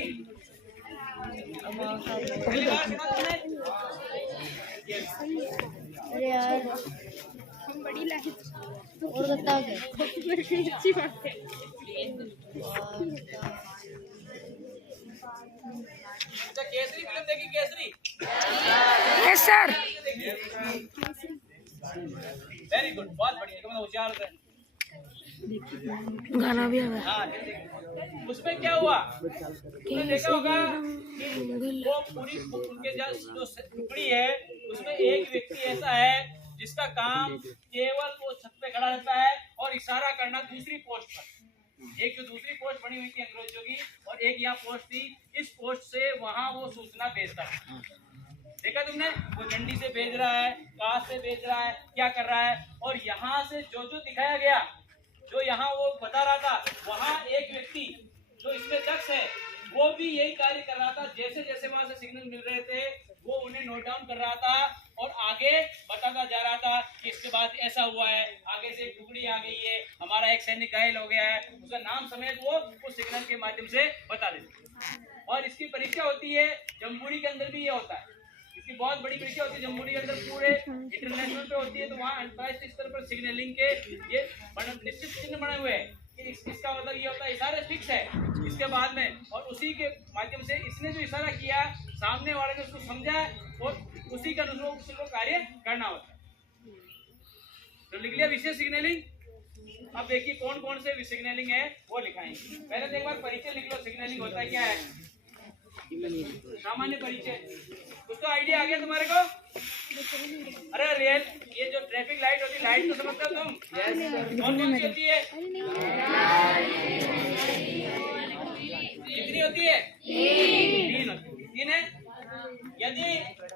Signalling? पहली बार सुना तुमने? अरे यार हम बड़ी लाइफ और बताओ क्या अच्छी बात है। अच्छा केसरी फिल्म देखी? Kesari? Yes sir. Very good, बहुत बढ़िया, तुम होशियार थे। गाना भी है। हाँ, उसमें क्या हुआ तुमने देखा होगा कि वो पूरी उनके जो टुकड़ी है उसमें एक व्यक्ति ऐसा है जिसका काम केवल वो छत पे खड़ा रहता है और इशारा करना दूसरी पोस्ट पर। एक जो दूसरी पोस्ट बनी हुई थी अंग्रेजों की और एक यहाँ पोस्ट थी, इस पोस्ट से वहां वो सूचना भेजता है। देखा तुमने? वो झंडी से भेज रहा है, काश से भेज रहा है, क्या कर रहा है। और यहाँ से जो जो दिखाया गया, जो यहाँ वो बता रहा था, वहाँ एक व्यक्ति जो इसमें दक्ष है वो भी यही कार्य कर रहा था। जैसे जैसे वहां से सिग्नल मिल रहे थे वो उन्हें नोट डाउन कर रहा था और आगे बताता जा रहा था कि इसके बाद ऐसा हुआ है, आगे से टुकड़ी आ गई है, हमारा एक सैनिक घायल हो गया है, उसका नाम समेत वो उस सिग्नल के माध्यम से बता देते। और इसकी परीक्षा होती है जम्बूरी के अंदर भी ये होता है। इसकी बहुत बड़ी परीक्षा होती है जम्बूरी के अंदर, पूरे इंटरनेशनल पे होती है। तो वहाँ अंतर्राष्ट्रीय स्तर पर सिग्नलिंग के ये निश्चित चिन्ह बने हुए हैं कि इसका मतलब ये होता है इशारे फिक्स है इसके बाद में, और उसी के माध्यम से इसने जो इशारा किया सामने वाले ने उसको समझा और उसी के अनुरूप उसको कार्य करना होता है। तो लिख लिया विशेष सिग्नलिंग। अब देखिए कौन कौन से सिग्नलिंग है वो लिखाएंगे। पहले तो एक बार परिचय लिख लो, सिग्नलिंग होता है क्या है, सामान्य परिचय। कुछ तो आइडिया आ गया तुम्हारे को? अरे रेल, ये जो ट्रैफिक लाइट होती है, लाइट तो समझते हो तुम? कौन कौन सी होती है? कितनी होती है? तीन होती है। तीन है। यदि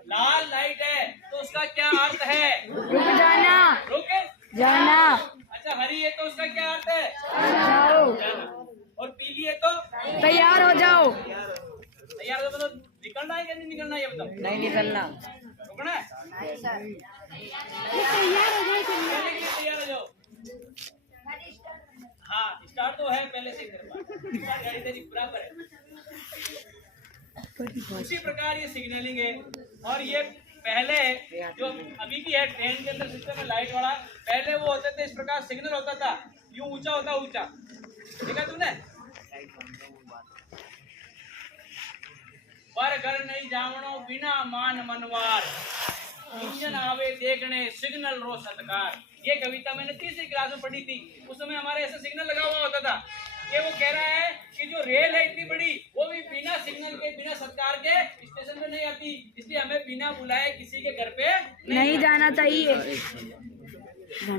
लाल लाइट है तो उसका क्या अर्थ है? रुक जाना। रुक जाना। अच्छा, हरी है तो उसका क्या अर्थ है? जाओ। और पीली है तो तैयार हो जाओ। तैयार हो मतलब निकलना है या नहीं निकलना है ये बताओ। नहीं निकलना, रुकना है। तैयार हो जाओ। हाँ, स्टार्ट तो है पहले से स्टार्ट, गाड़ी तेरी बराबर है। उसी प्रकार ये सिग्नलिंग है। और ये पहले जो अभी भी है ट्रेन के अंदर सिस्टम है लाइट वाला, पहले वो होते थे इस प्रकार सिग्नल होता था, यूं ऊंचा होता ऊंचा, देखा तुमने? पर घर नहीं जावणो बिना मान मनवार, इंजन आवे देखने सिग्नल रो सत्कार। ये कविता मैंने तीसरी क्लास में पढ़ी थी। उस समय हमारे ऐसा सिग्नल लगा हुआ होता था कि वो कह रहा है कि जो रेल है इतनी बड़ी वो भी बिना सिग्नल के बिना सत्कार के स्टेशन पे नहीं आती, इसलिए हमें बिना बुलाए किसी के घर पे नहीं जाना चाहिए। हाँ,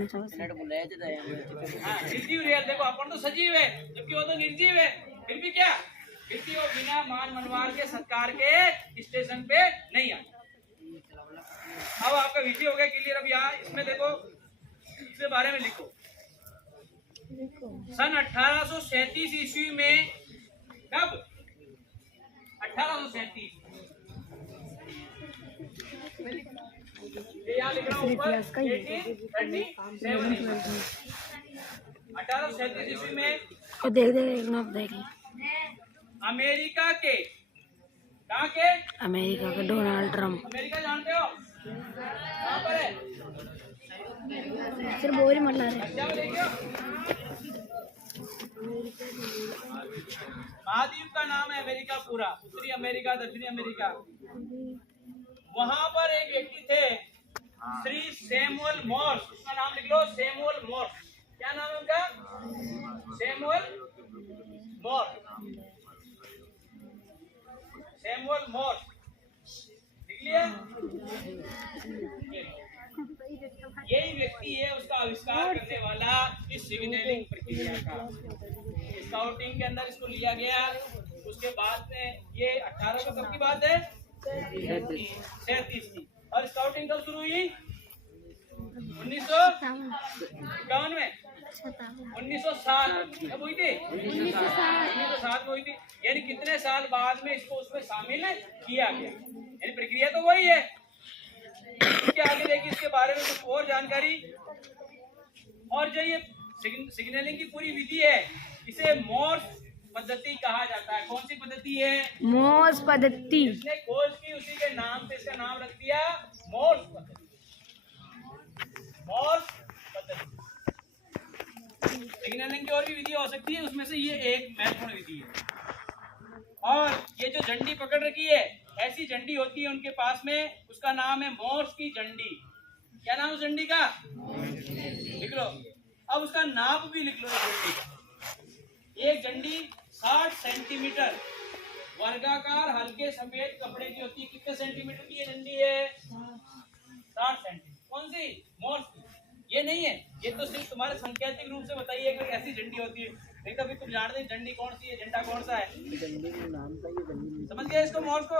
निर्जीव रेल। देखो अपन तो सजीव है जबकि वो तो निर्जीव है, फिर भी क्या, फिर भी वो बिना मान मनवार के सत्कार के स्टेशन पे नहीं आती। अब आपका विषय हो गया क्लियर। अब यहाँ इसमें देखो इसके बारे में लिखो। सन 1837 ईस्वी में, कब? 1837, ये यहाँ लिख रहा हूँ ऊपर 1837 ईस्वी में देख अमेरिका के, कहाँ के? अमेरिका का डोनाल्ड ट्रम्प। अमेरिका जानते हो कहाँ पर है? सिर्फ बोरी मत ला रहे। क्या देखियो, महाद्वीप का नाम है अमेरिका पूरा, उत्तरी अमेरिका, दक्षिणी अमेरिका। वहां पर एक व्यक्ति थे श्री सैमुअल मॉर्स, उसका नाम लिख लो, सैमुअल मॉर्स। क्या नाम है उनका? Samuel Moore's. सैमुअल मॉर्स लिख लिया? यही व्यक्ति है उसका आविष्कार करने वाला इस सिग्नलिंग प्रक्रिया का। स्काउटिंग के अंदर इसको लिया गया। उसके बाद में ये 1800 कब की बात है? 37 की। और स्काउटिंग कब शुरू हुई? 1951 में, 1907 कब हुई थी? 1907 में हुई थी। यानी कितने साल बाद में इसको उसमें शामिल किया गया। यानी प्रक्रिया तो वही है। इसके आगे देखिए इसके बारे में कुछ और जानकारी। और जो ये सिग्नलिंग की पूरी विधि है इसे मोर्स पद्धति कहा जाता है। कौन सी पद्धति है? मोर्स पद्धति। जिसने खोज की उसी के नाम से इसका नाम रख दिया मोर्स पद्धति। मोर्स पद्धति। सिग्नलिंग की और भी विधि हो सकती है, उसमें से ये एक महत्वपूर्ण विधि है। और ये जो झंडी पकड़ रखी है, ऐसी झंडी होती है उनके पास में, उसका नाम है मोर्स की झंडी। क्या नाम है झंडी का? लिख लो। अब उसका नाप भी लिख लो झंडी का। एक झंडी 60 सेंटीमीटर वर्गाकार हल्के सफेद कपड़े की होती है। कितने सेंटीमीटर की ये झंडी है? 60 सेंटीमीटर। कौन सी? मोर्स की। ये नहीं है, ये तो सिर्फ तुम्हारे सांकेतिक रूप से बताइए कि ऐसी झंडी होती है, नहीं तो अभी तुम जानते हैं झंडी कौन सी है, झंडा कौन सा है। समझ गए इसको? मोर्स को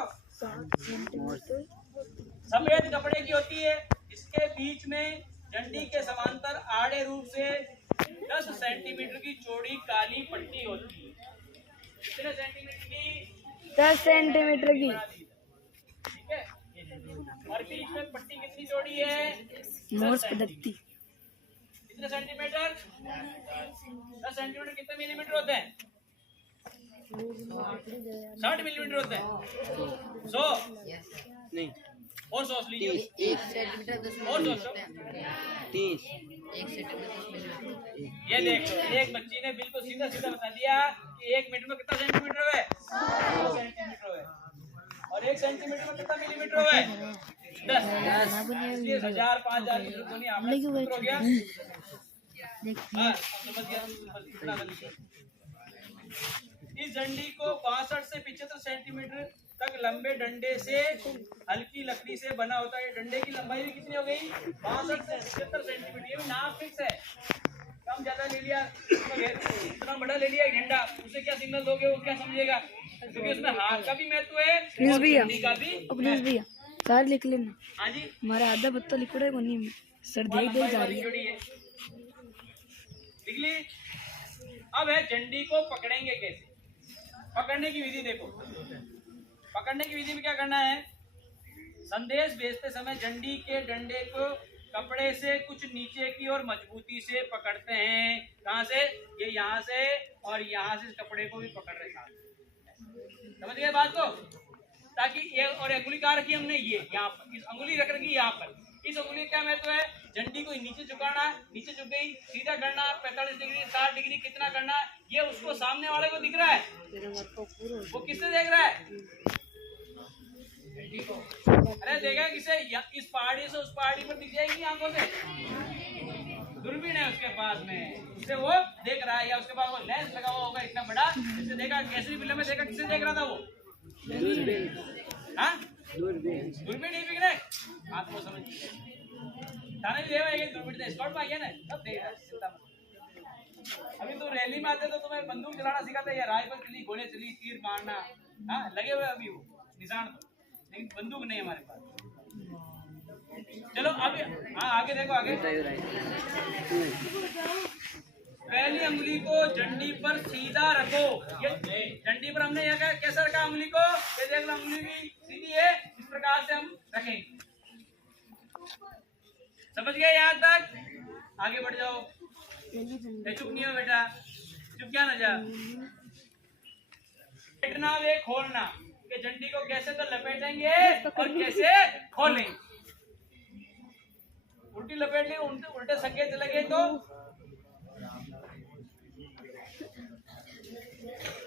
सफेद कपड़े की होती है, इसके बीच में झंडी के समांतर आड़े रूप से 10 सेंटीमीटर की चौड़ी काली पट्टी होती है। कितने सेंटीमीटर की? 10 सेंटीमीटर की। ठीक है। और बीच में पट्टी कितनी चौड़ी है? मोर्स पद्धति। कितने सेंटीमीटर? 10 सेंटीमीटर कितने मिलीमीटर होते हैं? 60 मिलीमीटर होते हैं। 100 नहीं, और 100 लीजिए। 1 सेंटीमीटर 10 और 200। 30। ये देख लो, एक बच्ची ने बिल्कुल सीधा सीधा बता दिया कि 1 मीटर में कितना सेंटीमीटर है? 2 सेंटीमीटर है। और 1 सेंटीमीटर में कितना मिलीमीटर है? 10। इसलिए 1000 5000 की जरूरत नहीं, आपका हो गया। हाँ, समझ गया। इतना लिखो। इस झंडी को 62 से 75 सेंटीमीटर तक लंबे डंडे से हल्की लकड़ी से बना होता है। डंडे की लंबाई भी कितनी हो गई? 62 से 75 सेंटीमीटर। ये भी नाप फिक्स है, कम ज्यादा ले लिया, इतना बड़ा ले लिया झंडा, उसे क्या सिग्नल दोगे, वो क्या समझेगा? क्योंकि उसमें हाथ का भी महत्व है और झंडी का भी। प्लीज भैया सर लिख लेना। हाँ जी, हमारा आधा पत्ता लिख रहा है कोनी में सर देख दे जा रही है। लिख ली। अब है झंडी को पकड़ेंगे कैसे? पकड़ने की विधि देखो। पकड़ने की विधि में क्या करना है? संदेश भेजते समय झंडी के डंडे को कपड़े से कुछ नीचे की और मजबूती से पकड़ते हैं। कहाँ से? ये यहाँ से और यहाँ से कपड़े को भी पकड़ रहे हैं। समझ गए बात को? ताकि ये और अंगुली कहाँ रखी हमने? ये यहाँ पर। इस अंगुली रख रखी यहाँ पर। इस अंगुली का क्या महत्व है? झंडी को नीचे झुकाना, नीचे झुक गई, सीधा करना, 45 डिग्री 60 डिग्री कितना करना, ये उसको सामने वाले को दिख रहा है। वो किससे देख रहा है? अरे देखा किसे? इस पहाड़ी से उस पहाड़ी पर दिख जाएगी आंखों से। दूरबीन है उसके पास में, उससे वो देख रहा है, या उसके पास वो लेंस लगा हुआ होगा इतना बड़ा, जिससे देखा। कैसी फिल्म में देखा किसे देख रहा था वो? हाँ, दूरबीन नहीं बिक रहे आपको समझ। थाने भी देवा दूरबीन स्कॉट में आ गया ना, तब देख रहा है। चिंता मत। अभी तो रैली में आते तो तुम्हें बंदूक चलाना सिखाते, या राइफल चली, गोले चली, तीर मारना। हाँ, लगे हुए अभी वो निशान तो, लेकिन बंदूक नहीं हमारे पास। चलो अभी हाँ आगे देखो। आगे पहली अंगुली को झंडी पर सीधा रखो। ये झंडी पर हमने यहाँ कैसा रखा अंगुली को? ये देख लो, अंगुली भी सीधी है, इस प्रकार से हम रखेंगे। समझ गए यहाँ तक? आगे बढ़ जाओ। चुप नहीं हो बेटा, चुप क्या ना जा। लपेटना वे खोलना, कि झंडी को कैसे तो लपेटेंगे और कैसे खोलेंगे। उल्टी लपेट ली, उल्टे संकेत चले गए तो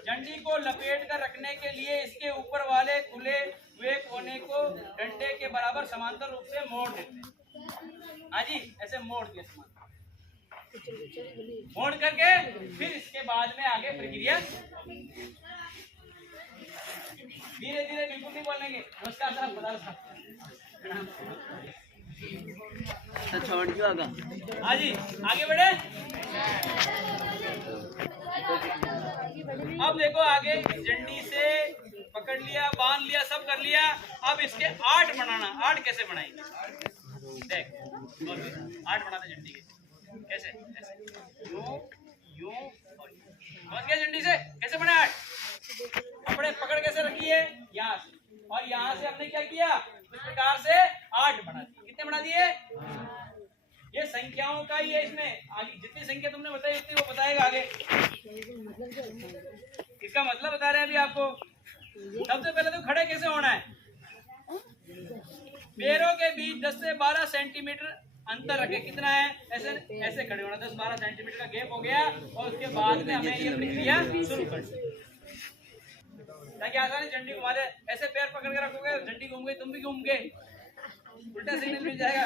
झंडी को लपेट कर रखने के लिए इसके ऊपर वाले खुले हुए कोने को डंडे के बराबर समांतर रूप से मोड़ देते हैं। हाँ जी, ऐसे मोड़ दिए समांतर, मोड़ करके फिर इसके बाद में आगे प्रक्रिया धीरे धीरे, बिल्कुल नहीं बोलेंगे। नमस्कार सर, बता तो छोड़ क्यों आगा? हाँ जी, आगे बढ़े। अब देखो आगे, झंडी से पकड़ लिया, बांध लिया, सब कर लिया। अब इसके 8 बनाना। 8 कैसे बनाएंगे? देख 8 बनाते झंडी के। कैसे? ऐसे यूं यूं और समझ गया? झंडी से कैसे बना 8? कपड़े पकड़ कैसे रखी है? यहाँ से, और यहाँ से हमने क्या किया? इस प्रकार से 8 बना दिए। कितने बना दिए? ये संख्याओं का ही है। इसमें आगे जितनी संख्या तुमने बताई उतनी वो बताएगा आगे। इसका मतलब बता रहे हैं अभी आपको। सबसे पहले तो खड़े कैसे होना है, पैरों के बीच 10 से 12 सेंटीमीटर अंतर रखे। कितना है, ऐसे ऐसे खड़े होना, 10-12 सेंटीमीटर का गैप हो गया। और उसके बाद में हमें ये प्रक्रिया शुरू करनी है, ताकि आसानी झंडी घुमा दे। ऐसे पैर पकड़ के रखोगे, झंडी घूम गई, तुम भी घूम गए, उल्टा सिग्नल मिल जाएगा।